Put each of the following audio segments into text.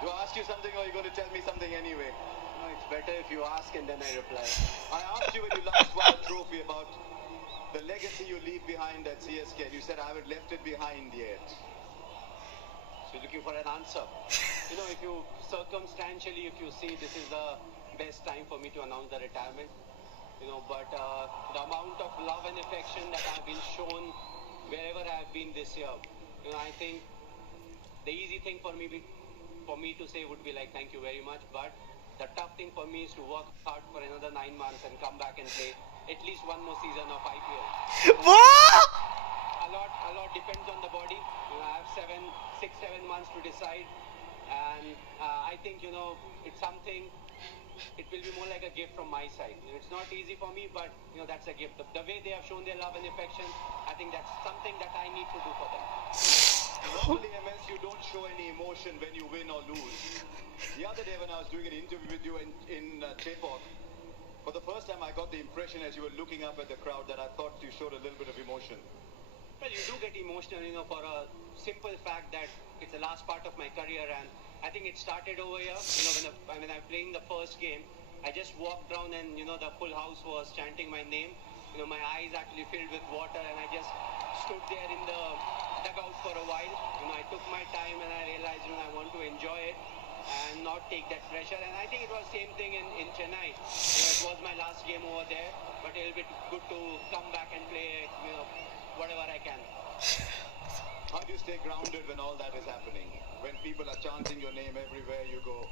Do I ask you something or are you going to tell me something anyway? No, it's better if you ask and then I reply. I asked you when you last won a trophy about the legacy you leave behind at CSK. And you said I haven't left it behind yet. So you're looking for an answer. You know, if you circumstantially, if you see this is the best time for me to announce the retirement, but the amount of love and affection that I've been shown wherever I've been this year, I think the easy thing for me to say would be like thank you very much, but the tough thing for me is to work hard for another 9 months and come back and play at least one more season of IPL. What? A lot depends on the body. I have 6, 7 months to decide, and I think it's something. It will be more like a gift from my side. It's not easy for me, but that's a gift. The way they have shown their love and affection, I think that's something that I need to do for them. Normally, MS, you don't show any emotion when you win or lose. The other day when I was doing an interview with you in Chepauk, for the first time I got the impression as you were looking up at the crowd that I thought you showed a little bit of emotion. Well, you do get emotional, for a simple fact that it's the last part of my career, and I think it started over here. When I played in the first game, I just walked around and the full house was chanting my name. My eyes actually filled with water, and I just stood there in the dugout for a while. I took my time and I realized I want to enjoy it and not take that pressure. And I think it was same thing in Chennai. It was my last game over there, but it'll be good to come back and play whatever I can. How do you stay grounded when all that is happening? When people are chanting your name everywhere you go,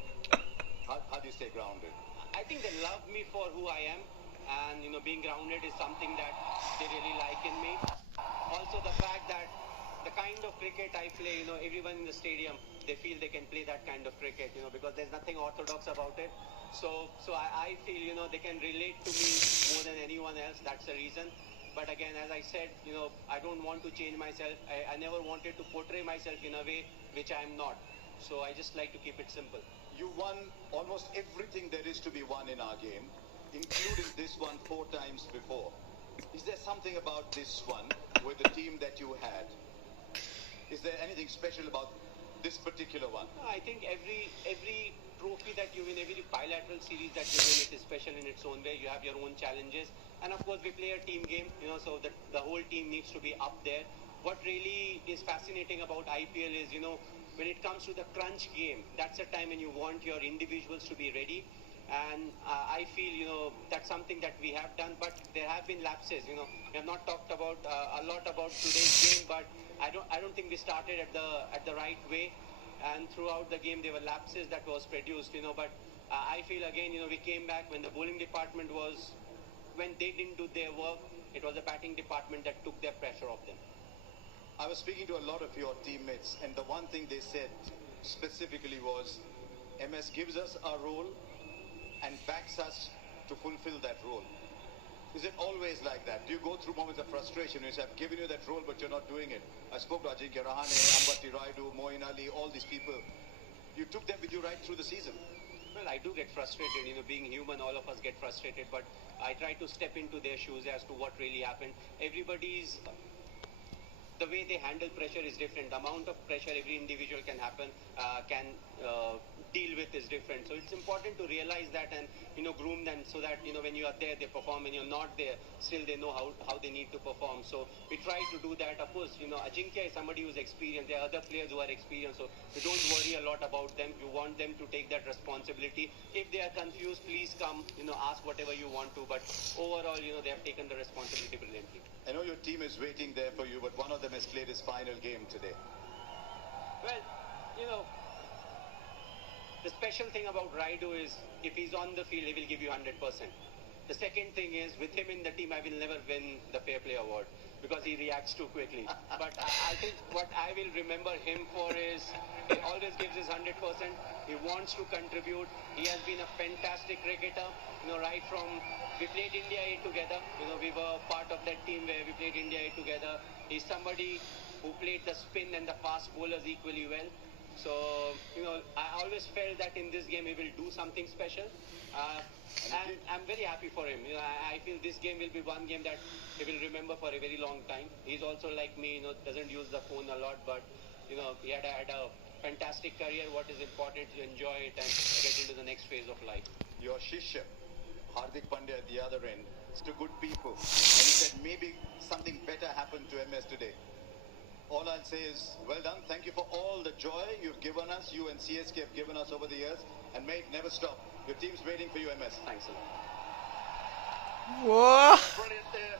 how do you stay grounded? I think they love me for who I am, and being grounded is something that they really like in me. Also the fact that the kind of cricket I play, everyone in the stadium, they feel they can play that kind of cricket, because there's nothing orthodox about it. So I feel, they can relate to me more than anyone else. That's the reason. But again, as I said, I don't want to change myself. I never wanted to portray myself in a way which I am not. So I just like to keep it simple. You won almost everything there is to be won in our game, including this one 4 times before. Is there something about this one with the team that you had? Is there anything special about this particular one? I think every trophy that you win, every bilateral series that you win, it is special in its own way. You have your own challenges. And of course, we play a team game, so that the whole team needs to be up there. What really is fascinating about IPL is, when it comes to the crunch game, that's a time when you want your individuals to be ready. And I feel, that's something that we have done, but there have been lapses. We have not talked about a lot about today's game, but I don't think we started at the right way. And throughout the game, there were lapses that was produced. But I feel again, we came back when the bowling department when they didn't do their work, it was the batting department that took their pressure off them. I was speaking to a lot of your teammates, and the one thing they said specifically was, MS gives us our role and backs us to fulfill that role. Is it always like that? Do you go through moments of frustration? You say, I've given you that role, but you're not doing it. I spoke to Ajinkya Rahane, Ambati Raidu, Moeen Ali, all these people. You took them with you right through the season. Well, I do get frustrated. Being human, all of us get frustrated, but I try to step into their shoes as to what really happened. The way they handle pressure is different. The amount of pressure every individual can deal with is different. So it's important to realize that and groom them so that when you are there they perform. When you're not there, still they know how they need to perform. So we try to do that. Of course, Ajinkya is somebody who's experienced. There are other players who are experienced. So you don't worry a lot about them. You want them to take that responsibility. If they are confused, please come. Ask whatever you want to. But overall, they have taken the responsibility brilliantly. I know your team is waiting there for you, but one of them has played his final game today. Well, the special thing about Raidu is if he's on the field, he will give you 100%. The second thing is with him in the team, I will never win the Fair Play Award because he reacts too quickly. But I think what I will remember him for is he always gives his 100%. He wants to contribute. He has been a fantastic cricketer. Right from we played India A together. We were part of that team where we played India A together. He's somebody who played the spin and the fast bowlers equally well. So, I always felt that in this game he will do something special. And I'm very happy for him. I feel this game will be one game that he will remember for a very long time. He's also like me, doesn't use the phone a lot, but, he had a fantastic career. What is important to enjoy it and get into the next phase of life. Your Shishya, Hardik Pandya at the other end, to good people. And he said maybe something better happened to MS today. All I'll say is, well done. Thank you for all the joy you've given us, you and CSK have given us over the years. And may it never stop. Your team's waiting for you, MS. Thanks a lot. Whoa. Brilliant there.